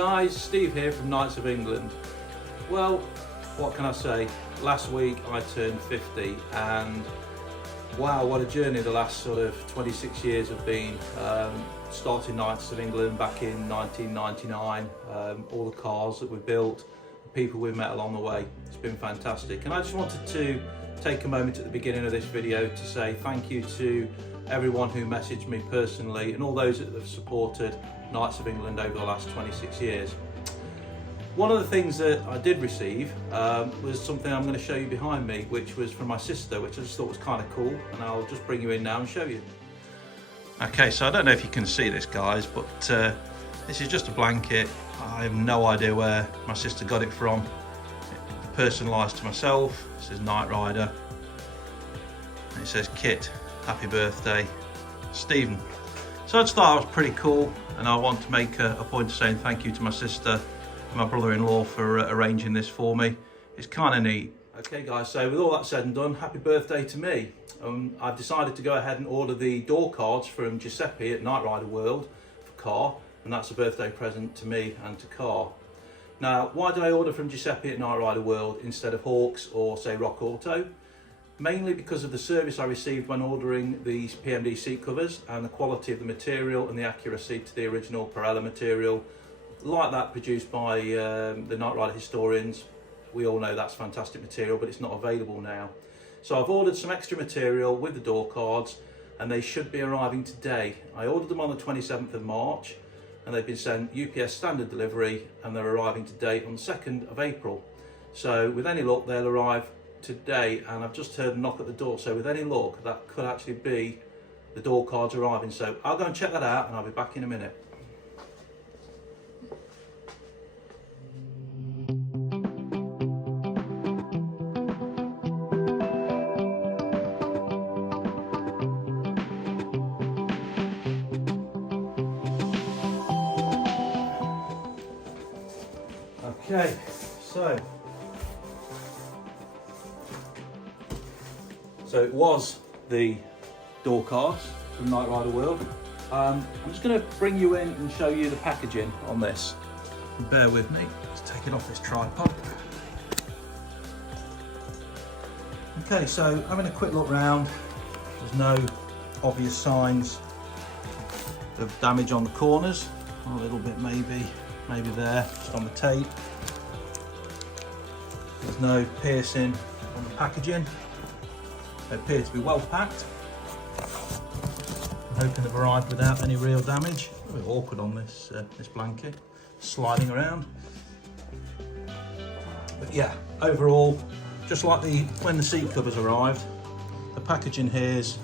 guys, Steve here from Knights of England. Well, what can I say? Last week I turned 50 and wow, what a journey the last sort of 26 years have been. Starting Knights of England back in 1999, all the cars that we built, the people we've met along the way, it's been fantastic. And I just wanted to take a moment at the beginning of this video to say thank you to everyone who messaged me personally and all those that have supported Knights of England over the last 26 years. One of the things that I did receive was something I'm going to show you behind me, which was from my sister, which I just thought was kind of cool, and I'll just bring you in now and show you. Okay, so I don't know if you can see this, guys, but this is just a blanket. I have no idea where my sister got it from. It personalised to myself. It says Knight Rider. And it says Kit, happy birthday, Stephen. So I just thought it was pretty cool, and I want to make a point of saying thank you to my sister and my brother-in-law for arranging this for me. It's kind of neat. Okay guys, so with all that said and done, happy birthday to me. I've decided to go ahead and order the door cards from Giuseppe at Knight Rider World for Car, and that's a birthday present to me and to Car. Now, why did I order from Giuseppe at Knight Rider World instead of Hawks or say Rock Auto? Mainly because of the service I received when ordering these PMD seat covers and the quality of the material and the accuracy to the original Pirella material, like that produced by the Knight Rider historians. We all know that's fantastic material, but it's not available now. So I've ordered some extra material with the door cards and they should be arriving today. I ordered them on the 27th of March and they've been sent UPS standard delivery and they're arriving today on the 2nd of April. So with any luck, they'll arrive today, and I've just heard a knock at the door. So with any luck, that could actually be the door cards arriving. So I'll go and check that out and I'll be back in a minute. Okay, so it was the door cards from Knight Rider World. I'm just going to bring you in and show you the packaging on this. Bear with me, let's take it off this tripod. Okay, so having a quick look round, there's no obvious signs of damage on the corners. A little bit maybe there, just on the tape. There's no piercing on the packaging. They appear to be well packed. I'm hoping they've arrived without any real damage. A bit awkward on this this blanket, sliding around. But yeah, overall, just like when the seat covers arrived, the packaging here is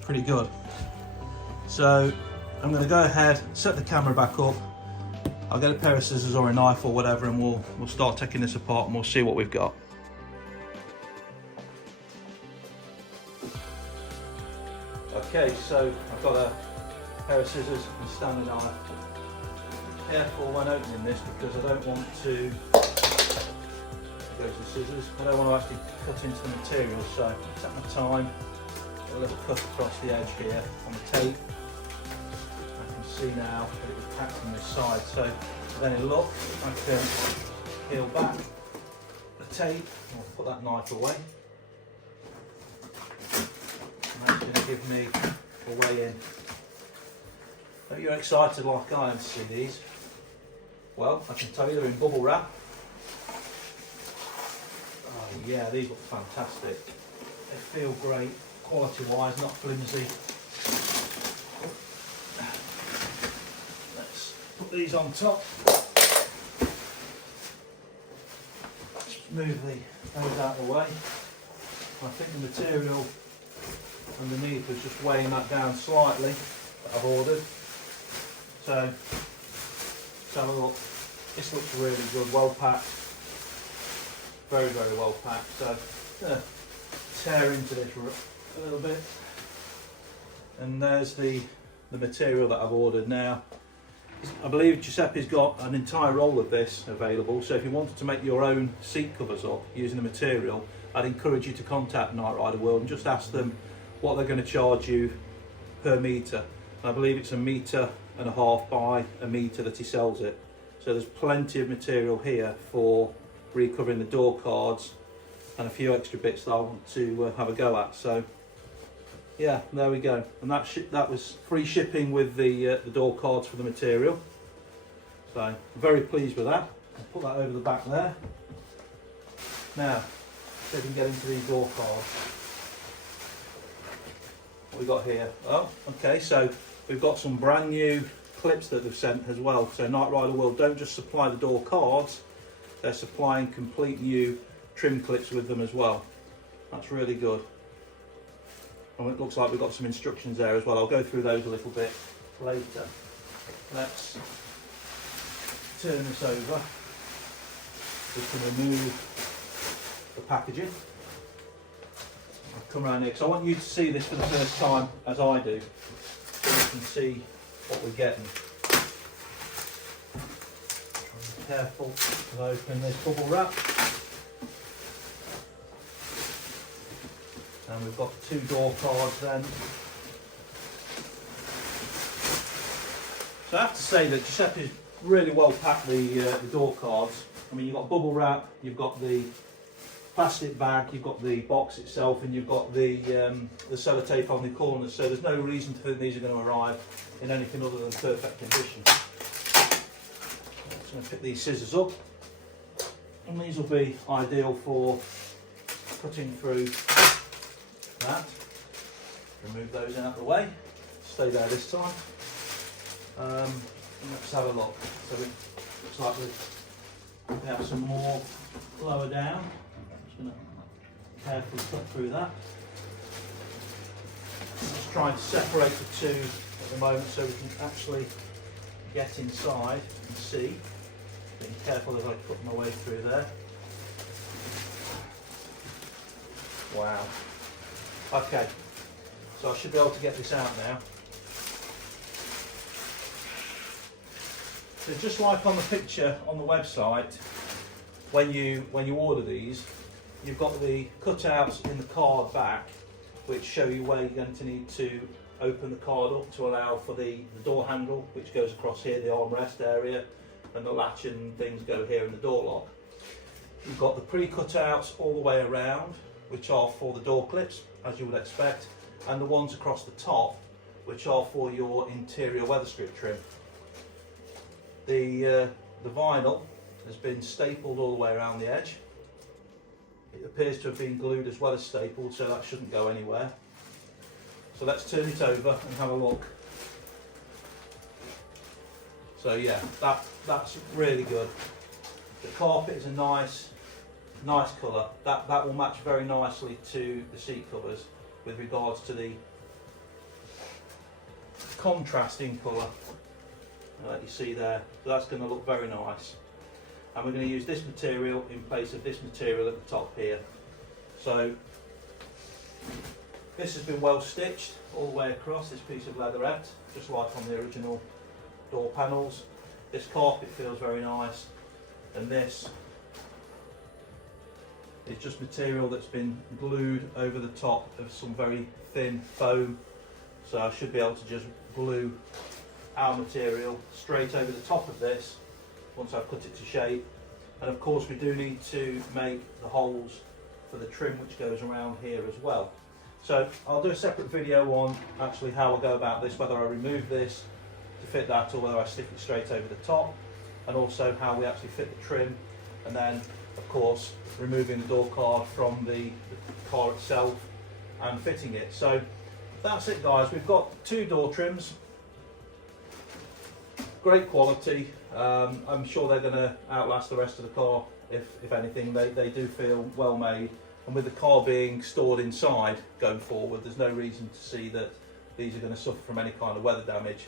pretty good. So I'm going to go ahead, set the camera back up. I'll get a pair of scissors or a knife or whatever, and we'll start taking this apart and we'll see what we've got. Okay, so I've got a pair of scissors and standard knife. Be careful when opening this because I don't want to, goes the scissors, I don't want to actually cut into the material, so take my time, a little cut across the edge here on the tape. I can see now that it was packed on this side, so with any luck I can peel back the tape. I'll put that knife away. That's going to give me a way in. Are you excited like I am to see these? Well, I can tell you they're in bubble wrap. Oh yeah, these look fantastic. They feel great, quality wise, not flimsy. Let's put these on top. Just move those out of the way. I think the material underneath was just weighing that down slightly that I've ordered. So let's have a look. This looks really good, well packed, very well packed. So I'm going to tear into this a little bit, and there's the material that I've ordered now. I believe Giuseppe's got an entire roll of this available, so if you wanted to make your own seat covers up using the material, I'd encourage you to contact Knight Rider World and just ask them what they're going to charge you per metre. I believe it's 1.5 metres by 1 metre that he sells it. So there's plenty of material here for recovering the door cards and a few extra bits that I want to have a go at. So yeah, there we go. And that was free shipping with the door cards for the material. So I'm very pleased with that. I'll put that over the back there. Now, see if we can get into these door cards. What we got here? Oh, okay, so we've got some brand new clips that they've sent as well. So Knight Rider World don't just supply the door cards, they're supplying complete new trim clips with them as well. That's really good. And it looks like we've got some instructions there as well. I'll go through those a little bit later. Let's turn this over. We can remove the packaging. I'll come around here because I want you to see this for the first time as I do, so you can see what we're getting. Try and be careful as I open this bubble wrap. And we've got 2 door cards then. So I have to say that Giuseppe's really well packed the door cards. I mean, you've got bubble wrap, you've got the plastic bag, you've got the box itself, and you've got the sellotape on the corners. So there's no reason to think these are going to arrive in anything other than perfect condition. I'm just going to pick these scissors up, and these will be ideal for cutting through that. Remove those out of the way. Stay there this time. And let's have a look. So it looks like we have some more lower down. I'm just going to carefully cut through that. Just trying to separate the two at the moment so we can actually get inside and see. Being careful as I cut my way through there. Wow. Okay, so I should be able to get this out now. So just like on the picture on the website, when you order these, you've got the cutouts in the card back, which show you where you're going to need to open the card up to allow for the door handle, which goes across here, the armrest area, and the latch and things go here in the door lock. You've got the pre-cutouts all the way around, which are for the door clips, as you would expect, and the ones across the top, which are for your interior weather strip trim. The vinyl has been stapled all the way around the edge. It appears to have been glued as well as stapled, so that shouldn't go anywhere. So let's turn it over and have a look. So yeah, that's really good. The carpet is a nice colour. That will match very nicely to the seat covers with regards to the contrasting colour that you see there. So that's going to look very nice. And we're going to use this material in place of this material at the top here. So this has been well stitched all the way across this piece of leatherette, just like on the original door panels. This carpet feels very nice, and this it's just material that's been glued over the top of some very thin foam. So I should be able to just glue our material straight over the top of this once I've cut it to shape. And of course we do need to make the holes for the trim which goes around here as well. So I'll do a separate video on actually how I go about this, whether I remove this to fit that or whether I stick it straight over the top, and also how we actually fit the trim, and then of course removing the door card from the car itself and fitting it. So that's it guys, we've got 2 door trims, great quality. I'm sure they're going to outlast the rest of the car, if anything. They do feel well made, and with the car being stored inside going forward, there's no reason to see that these are going to suffer from any kind of weather damage.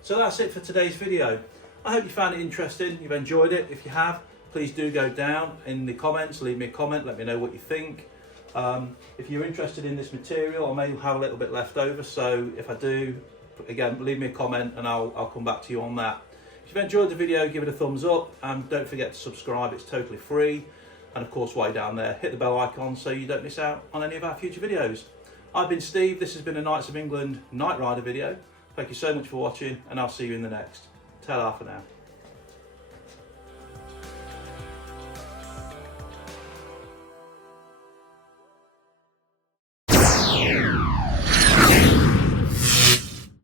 So that's it for today's video. I hope you found it interesting, you've enjoyed it. If you have, please do go down in the comments, leave me a comment, let me know what you think. If you're interested in this material, I may have a little bit left over, so if I do, again, leave me a comment and I'll come back to you on that. If you've enjoyed the video, give it a thumbs up, and don't forget to subscribe, it's totally free. And of course, while you're down there, hit the bell icon so you don't miss out on any of our future videos. I've been Steve, this has been a Knights of England Knight Rider video. Thank you so much for watching, and I'll see you in the next. Ta-ra for now.